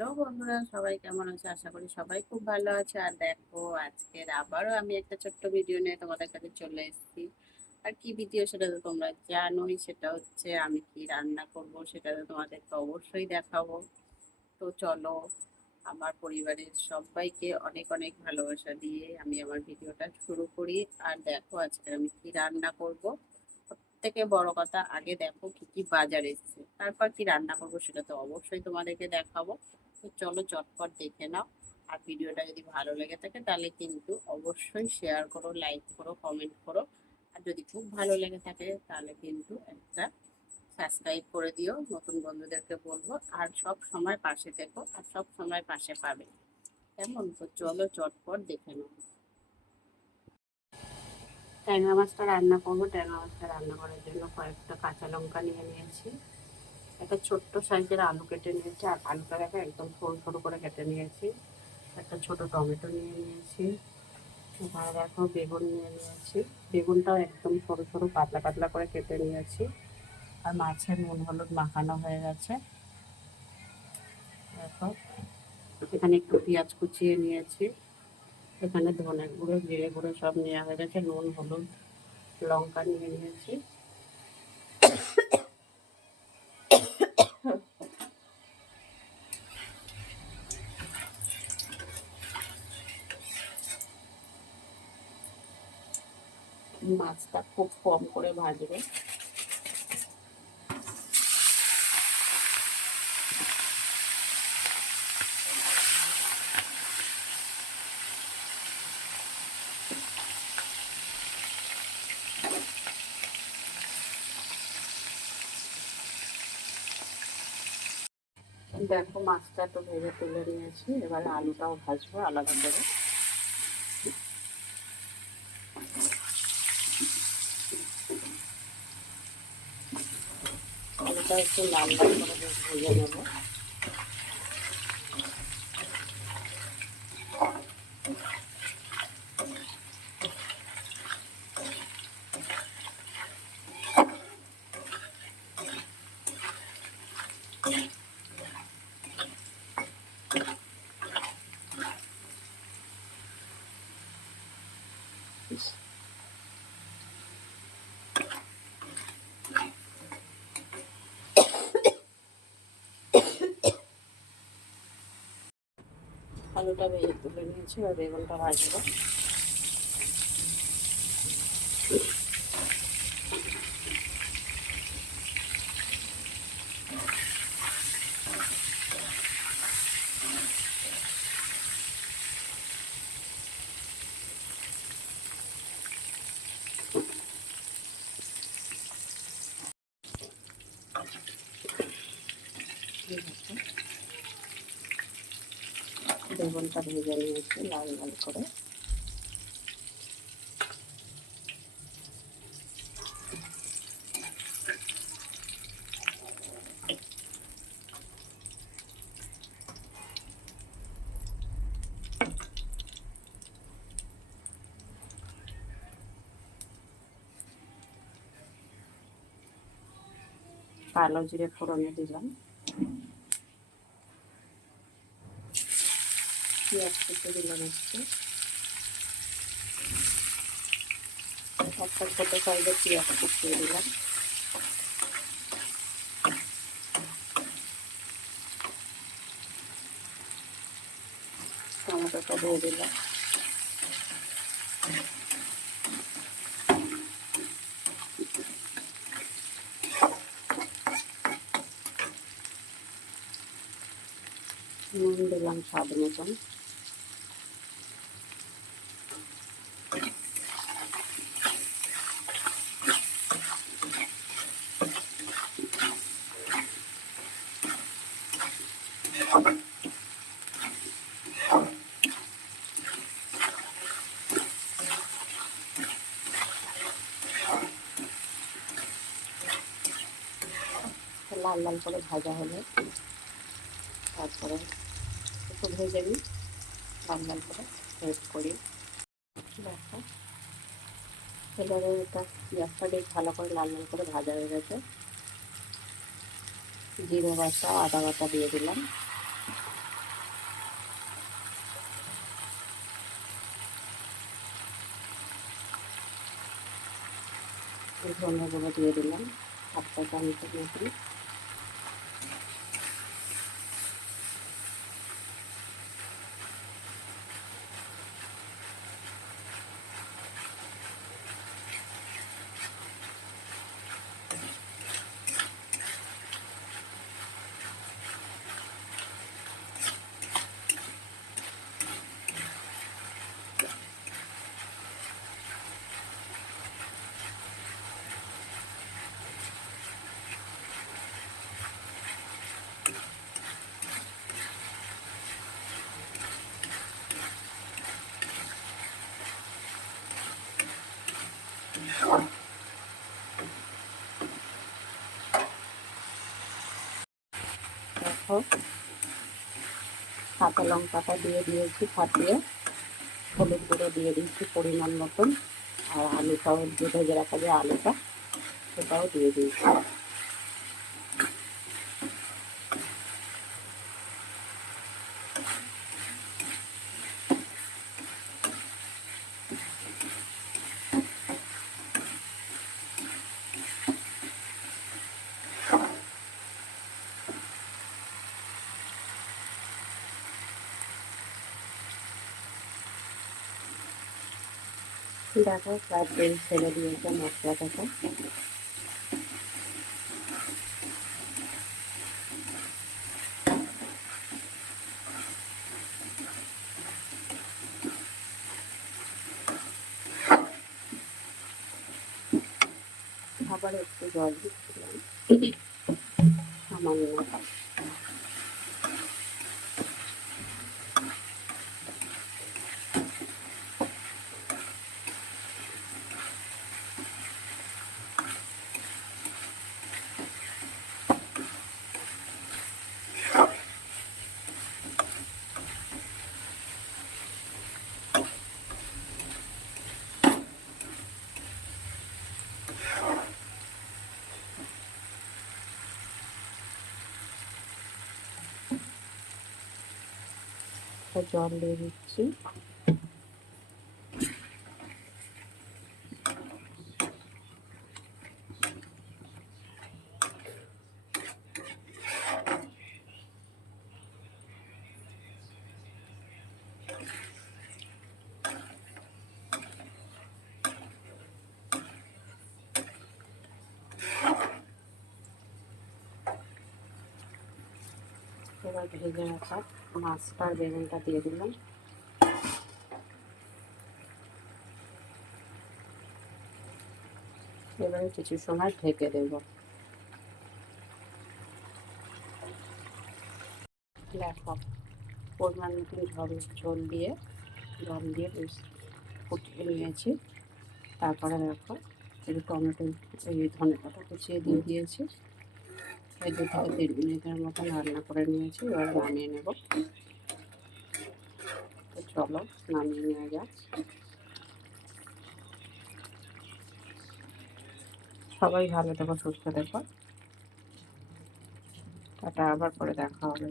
Hello বন্ধুরা, সবাই কেমন আছে? আশা করি সবাই খুব ভালো আছে। আর দেখো, আজকের আবারও আমি একটা ছোট্ট ভিডিও নিয়ে তোমাদের কাছে চলে এসেছি। আর কি ভিডিও সেটা তো তোমরা জানোই, সেটা হচ্ছে আমি কি রান্না করব, সেটা তো তোমাদেরকে অবশ্যই দেখাবো। তো চলো, আমার পরিবারের সবাইকে অনেক অনেক ভালোবাসা দিয়ে আমি আমার ভিডিওটা শুরু করি। আর দেখো, আজকে আমি কি রান্না করব। থেকে বড় কথা, আগে দেখো কি কি বাজার এসেছে, তারপর কি রান্না করবো সেটা তো অবশ্যই তোমাদেরকে দেখাবো। তো চলো চটপট দেখে নাও। আর ভিডিওটা যদি ভালো লেগে থাকে তাহলে কিন্তু অবশ্যই শেয়ার করো, লাইক করো, কমেন্ট করো। আর যদি খুব ভালো লেগে থাকে তাহলে কিন্তু একটা সাবস্ক্রাইব করে দিও, নতুন বন্ধুদেরকে বলবো। আর সব সময় পাশে থেকো, আর সব সময় পাশে পাবে। কেমন? তো চলো চটপট দেখে নাও। ট্যাংরা মাছটা রান্না করবো। ট্যাংরা মাছটা রান্না করার জন্য কয়েকটা কাঁচা লঙ্কা নিয়ে নিয়েছি, একটা ছোট্ট সাইজের আলু কেটে নিয়েছি, আর আলুটা দেখো একদম সরু সরু করে কেটে নিয়েছি। একটা ছোট টমেটো নিয়ে নিয়েছি। এখানে দেখো বেগুন নিয়ে নিয়েছি, বেগুনটাও একদম সরু সরু পাতলা পাতলা করে কেটে নিয়েছি। আর মাছের নুন হলুদ মাখানো হয়ে গেছে। দেখো, এখানে একটু পেঁয়াজ কুচিয়ে নিয়েছি। এখানে ধনে গুঁড়ো জিরে গুঁড়ো সব নেওয়া হয়ে গেছে। নুন হলুদ লঙ্কা নিয়ে নিয়েছি। মাছটা খুব কম করে ভাজবে। দেখো, মাছটা তো ভেজে তুলে নিয়েছি, এবারে আলুটাও ভাজবো আলাদা করে। আলুটা একটু লাল লাল করে বেশ ভেজে নেবো। আলুটা ভেজে তুলে নিয়েছি, আর বেগুনটা ভাজবো। বেগুনটা ভেজে নিয়েছি লাল লাল করে। কালো জিরে ফোড়নে দিলাম, পেঁয়াজ কুচি দিলাম একটু, একটা ছোটো সাইজের পেঁয়াজ কুচিয়ে দিলাম। টমেটোটা দিয়ে দিলাম। নুন দিলাম স্বাদ মতন। লাল লাল করে ভাজা হলে তারপরে একটু ভেজে নিই, লাল লাল করে পেস্ট করি। দেখো, এবারে এটা পেঁয়াজটা বেশ ভালো করে লাল লাল করে ভাজা হয়ে গেছে। জিরে বাটা আদা বাটা দিয়ে দিলাম। ধনে গুঁড়ো দিয়ে দিলাম 1 চা চামচের মতো। দেখো কাঁচা লঙ্কাটা দিয়ে দিয়েছি ফাটিয়ে, হলুদ গুঁড়ো দিয়ে দিয়েছি পরিমাণ মতন, আর আলুটাও যে ভেজে রাখা যে আলুটা সেটাও দিয়ে দিয়েছি। দেখো প্রায় তেল ছেড়ে দিয়েছে মশলাটাকে। আবার একটু জল দিচ্ছিলাম সামান্য। জল দিয়ে দিচ্ছি। এবার ভেজে রাখা মাছটা আর বেগুনটা দিয়ে দিলাম। এবারে কিছু সময় ঢেকে দেব। দেখো পরিমাণ মতন জল দিয়ে বেশ ফুটিয়ে নিয়েছি। তারপরে দেখো একটু টমেটো এই ধনে পাতা কুচিয়ে দিয়ে দিয়েছি। এই 2 থেকে 3 মিনিটের মতন রান্না করে নিয়েছি। এবার নামিয়ে নেব। তো চলো নামিয়ে নেওয়া যাক। সবাই ভালো থেকো, সুস্থ থেকো। টাটা, আবার পরে দেখা হবে।